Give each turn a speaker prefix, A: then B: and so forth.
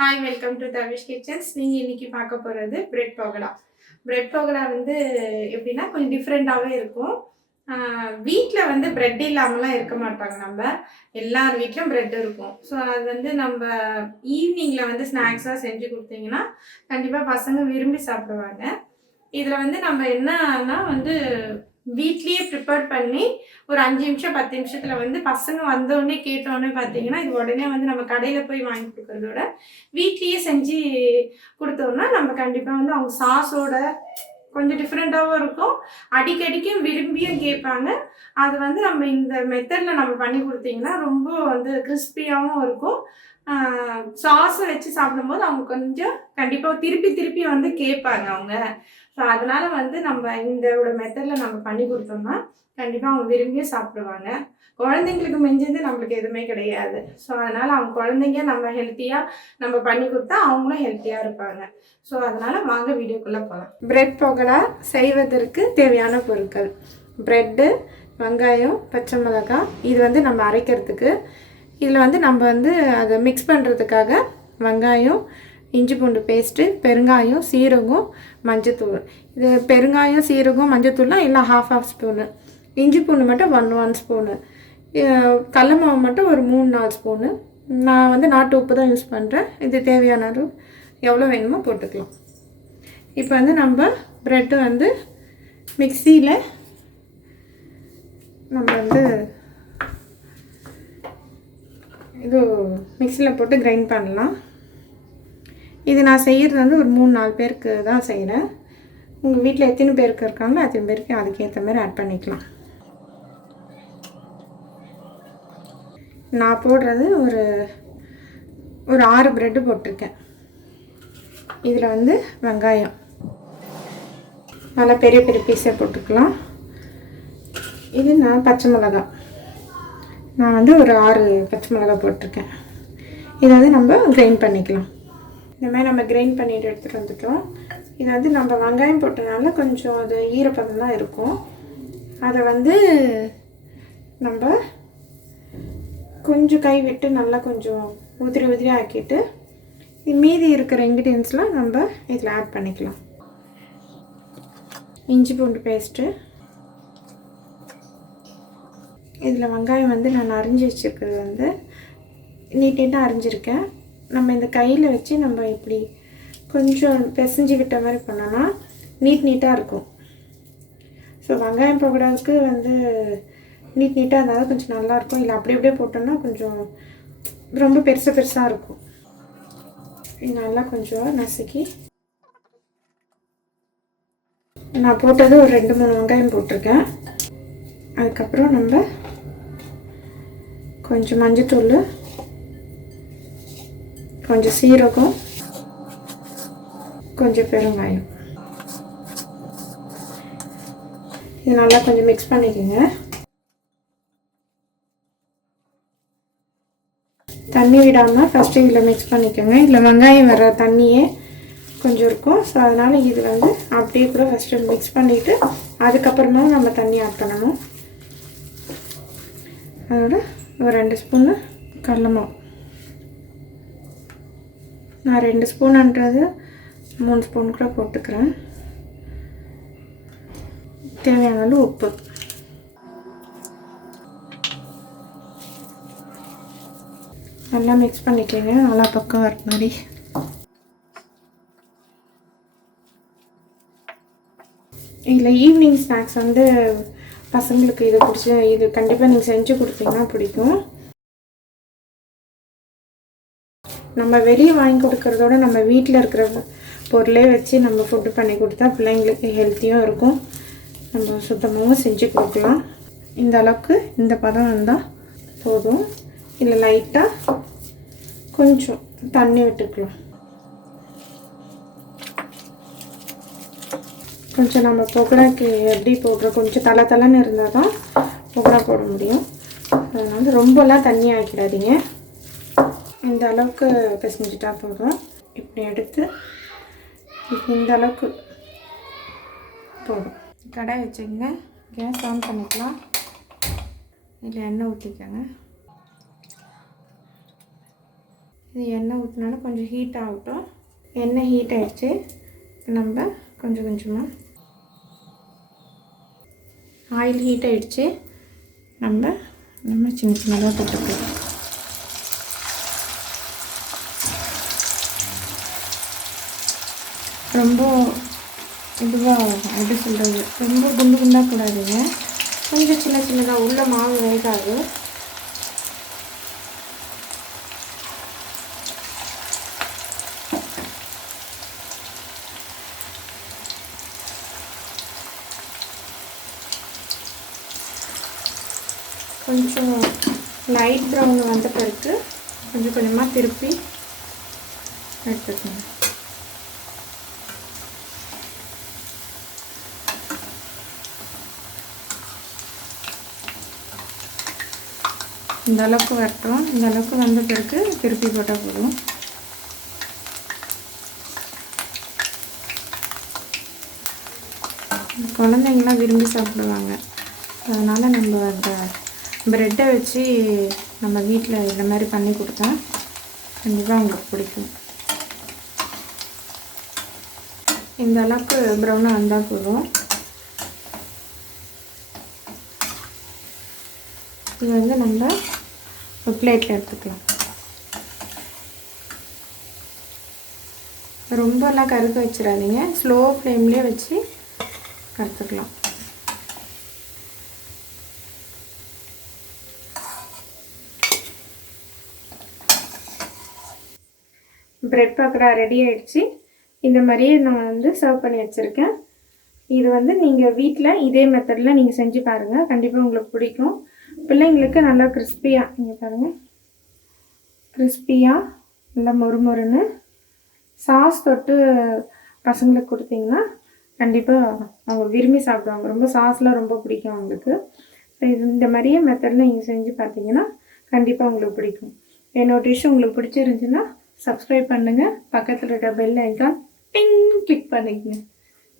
A: Hi welcome to Tavish kitchens நீங்கள் இன்னைக்கு பார்க்க போகிறது பிரெட் பகோடா பிரெட் பகோடா வந்து எப்படின்னா கொஞ்சம் டிஃப்ரெண்ட்டாகவே இருக்கும். வீட்டில் வந்து பிரெட் இல்லாமலாம் இருக்க மாட்டாங்க நம்ம. எல்லார் வீட்லையும் பிரெட் இருக்கும். ஸோ அது வந்து நம்ம ஈவினிங்கில் வந்து ஸ்நாக்ஸாக செஞ்சு கொடுத்தீங்கன்னா கண்டிப்பாக பசங்க விரும்பி சாப்பிடுவாங்க. இதில் வந்து நம்ம என்னன்னா வந்து வீட்லேயே ப்ரிப்பேர் பண்ணி ஒரு அஞ்சு நிமிஷம் பத்து நிமிஷத்தில் வந்து பசங்க வந்தோடனே கேட்டோடனே பார்த்தீங்கன்னா இது உடனே வந்து நம்ம கடையில் போய் வாங்கி கொடுக்குறதோட வீட்லேயே செஞ்சு கொடுத்தோம்னா நம்ம கண்டிப்பாக வந்து அவங்க சாஸோட கொஞ்சம் டிஃப்ரெண்ட்டாகவும் இருக்கும். அடிக்கடிக்கும் விரும்பியும் கேட்பாங்க. அது வந்து நம்ம இந்த மெத்தடில் நம்ம பண்ணி கொடுத்தீங்கன்னா ரொம்ப வந்து கிறிஸ்பியாகவும் இருக்கும். சாஸை வச்சு சாப்பிடும்போது அவங்க கொஞ்சம் கண்டிப்பாக திருப்பி திருப்பி வந்து கேட்பாங்க அவங்க. ஸோ அதனால் வந்து நம்ம இந்த மெத்தடில் நம்ம பண்ணி கொடுத்தோம்னா கண்டிப்பாக அவங்க விரும்பியும் சாப்பிடுவாங்க. குழந்தைங்களுக்கு மிஞ்சது நம்மளுக்கு எதுவுமே கிடையாது. ஸோ அதனால் அவங்க குழந்தைங்க நம்ம ஹெல்த்தியாக நம்ம பண்ணி கொடுத்தா அவங்களும் ஹெல்த்தியாக இருப்பாங்க. ஸோ அதனால் வாங்க வீடியோக்குள்ளே போகலாம் பிரெட் பகோடா. செய்வதற்கு தேவையான பொருட்கள். ப்ரெட்டு வெங்காயம் பச்சை மிளகாய். இது வந்து நம்ம அரைக்கிறதுக்கு. இதில் வந்து நம்ம வந்து அதை மிக்ஸ் பண்ணுறதுக்காக வெங்காயம் இஞ்சி பூண்டு பேஸ்ட்டு பெருங்காயம் சீரகம் மஞ்சத்தூள். இது பெருங்காயம் சீரகம் மஞ்சத்தூள்லாம் எல்லாம் ஹாஃப் ஹாஃப் ஸ்பூனு இஞ்சி பூண்டு மட்டும் ஒன் ஒன் ஸ்பூனு கடல மாவு மட்டும் ஒரு மூணு நாலு ஸ்பூனு நான் வந்து நாட்டு உப்பு தான் யூஸ் பண்ணுறேன் இது தேவையான அளவு. எவ்வளோ வேணுமோ போட்டுக்கலாம். இப்போ வந்து நம்ம ப்ரெட்டு வந்து மிக்சியில் நம்ம வந்து இது மிக்சியில் போட்டு கிரைண்ட் பண்ணலாம். இது நான் செய்கிறது வந்து ஒரு மூணு நாலு பேருக்கு தான் செய்கிறேன் உங்கள் வீட்டில் எத்தனை பேருக்கு இருக்காங்களோ அத்தனை பேருக்கு அதுக்கேற்ற மாதிரி ஆட் பண்ணிக்கலாம். நான் போடுறது ஒரு ஒரு ஆறு ப்ரெட்டு போட்டிருக்கேன். இதில் வந்து வெங்காயம். நல்லா பெரிய பெரிய பீஸை போட்டுக்கலாம். இது நான் பச்சை மிளகா. நான் வந்து ஒரு ஆறு பச்சை மிளகா போட்டிருக்கேன். இதை வந்து நம்ம கிரைண்ட் பண்ணிக்கலாம். இந்த மாதிரி நம்ம கிரைண்ட் பண்ணிட்டு எடுத்துகிட்டு வந்துட்டோம். இது வந்து நம்ம வெங்காயம் போட்டனால கொஞ்சம் அது ஈரப்பதம் தான் இருக்கும். அதை வந்து நம்ம கொஞ்சம் கை விட்டு நல்லா கொஞ்சம் உதிரி உதிரி ஆக்கிட்டு மீதி இருக்கிற இன்க்ரீடியன்ஸ்லாம் நம்ம இதில் ஆட் பண்ணிக்கலாம். இஞ்சி பூண்டு பேஸ்ட்டு இதில் வெங்காயம் வந்து நான் அரிஞ்சு வச்சுருக்கிறது வந்து நீட் நீட்டாக அரிஞ்சிருக்கேன். நம்ம இந்த கையில் வச்சு நம்ம இப்படி கொஞ்சம் பிசைஞ்சு விட்ட மாதிரி பண்ணோன்னா நீட் நீட்டாக இருக்கும். ஸோ வெங்காயம் பக்கோடாவுக்கு வந்து நீட் நீட்டாக இருந்தால் கொஞ்சம் நல்லாயிருக்கும் இல்லை அப்படி அப்படியே போட்டோம்னா கொஞ்சம் ரொம்ப பெருசாக பெருசாக இருக்கும். நல்லா கொஞ்சம் நசுக்கி நான் போட்டது ஒரு ரெண்டு மூணு வெங்காயம் போட்டிருக்கேன். அதுக்கப்புறம் நம்ம கொஞ்சம் மஞ்சத்தூள் கொஞ்சம் சீரகம் கொஞ்சம் பெருங்காயம் இது நல்லா கொஞ்சம் மிக்ஸ் பண்ணிக்கோங்க தண்ணி விடாமல் ஃபஸ்ட்டு இதில் மிக்ஸ் பண்ணிக்கோங்க இதில் வெங்காயம் வர தண்ணியே கொஞ்சம் இருக்கும் ஸோ அதனால் இது வந்து அப்படியே கூட ஃபஸ்ட்டு மிக்ஸ் பண்ணிவிட்டு அதுக்கப்புறமா நம்ம தண்ணி ஆட் பண்ணணும் அதோட ஒரு ரெண்டு ஸ்பூன்னு கடலமாவு நான் ரெண்டு ஸ்பூனுன்றது மூணு ஸ்பூன் கூட போட்டுக்கிறேன். தேவையான அளவு உப்பு. நல்லா மிக்ஸ் பண்ணிக்கோங்க நல்லா பக்கம் வர மாதிரி. இதில் ஈவினிங் ஸ்நாக்ஸ் வந்து பசங்களுக்கு இதை பிடிச்சி இது கண்டிப்பாக நீங்கள் செஞ்சு கொடுத்தீங்கன்னா பிடிக்கும். நம்ம வெளியே வாங்கி கொடுக்குறதோட நம்ம வீட்டில் இருக்கிற பொருளே வச்சு நம்ம ஃபுட்டு பண்ணி கொடுத்தா பிள்ளைங்களுக்கு ஹெல்த்தியும் இருக்கும். நம்ம சுத்தமாகவும் செஞ்சு கொடுக்கலாம். இந்த அளவுக்கு இந்த பதம் வந்தால் போதும். இல்லை லைட்டாக கொஞ்சம் தண்ணி விட்டுக்கலாம். கொஞ்சம் நம்ம புகடாக்கு எப்படி போடுறோம் கொஞ்சம் தலை தலைன்னு இருந்தால் தான் புகழை போட முடியும். அதனால் ரொம்பலாம் தண்ணி ஆக்கிடாதீங்க. இந்த அளவுக்கு பிசைஞ்சிட்டா போதும். இப்படி எடுத்து இந்த அளவுக்கு போதும். கடாய் வச்சுக்கோங்க. கேஸ் ஆன் பண்ணிக்கலாம். இதில் எண்ணெய் ஊற்றிக்கோங்க. இது எண்ணெய் ஊற்றினாலும் கொஞ்சம் ஹீட் ஆகட்டும். எண்ணெய் ஹீட் ஆகிடுச்சு நம்ம கொஞ்சம் கொஞ்சமாக ஆயில் ஹீட் ஆகிடுச்சு நம்ம நம்ம சின்ன சின்னதாக போட்டுக்கலாம் ரொம்ப இதுவாக எப்படி சொல்கிறது ரொம்ப குண்டு குண்டாக கூடாதுங்க. கொஞ்சம் சின்ன சின்னதாக உள்ள மாவு வேகாது. கொஞ்சம் லைட் ப்ரௌன் வந்த பிறகு கொஞ்சம் கொஞ்சமாக திருப்பி எடுத்துக்கணும் இந்த அளவுக்கு வரட்டும். இந்த அளவுக்கு வந்த பிறகு திருப்பி போட்டால் போதும். குழந்தைங்களாம் விரும்பி சாப்பிடுவாங்க. அதனால் நம்ம அந்த ப்ரெட்டை வச்சு நம்ம வீட்டில் இந்த மாதிரி பண்ணி கொடுத்தா கண்டிப்பாக அவங்களுக்கு பிடிக்கும். இந்த அளவுக்கு ப்ரௌனாக வந்தால் போதும். இது வந்து நம்ம ஒரு பிளேட்டில் எடுத்துக்கலாம். ரொம்பலாம் கருக்க வச்சிடாதீங்க. ஸ்லோ ஃப்ளேம்லேயே வச்சு கற்றுக்கலாம் ப்ரெட் பக்கடா ரெடி ஆகிடுச்சு இந்த மாதிரியே நான் வந்து சர்வ் பண்ணி வச்சுருக்கேன். இது வந்து நீங்கள் வீட்டில் இதே மெத்தடில் நீங்கள் செஞ்சு பாருங்கள் கண்டிப்பாக உங்களுக்கு பிடிக்கும். பிள்ளைங்களுக்கு நல்லா கிறிஸ்பியாக இங்கே பாருங்கள் கிறிஸ்பியாக நல்லா மொறுமொறுன்னு சாஸ் தொட்டு பசங்களுக்கு கொடுத்தீங்கன்னா கண்டிப்பாக அவங்க விரும்பி சாப்பிடுவாங்க. ரொம்ப சாஸ்லாம் ரொம்ப பிடிக்கும் அவங்களுக்கு. ஸோ இது இந்த மாதிரியே மெத்தடில் நீங்கள் செஞ்சு பார்த்தீங்கன்னா கண்டிப்பாக உங்களுக்கு பிடிக்கும். என்னோட டிஷ் உங்களுக்கு பிடிச்சிருந்துச்சுன்னா சப்ஸ்கிரைப் பண்ணுங்கள் பக்கத்தில் இருக்க பெல் ஐக்கான் டிங் கிளிக் பண்ணிக்கங்க.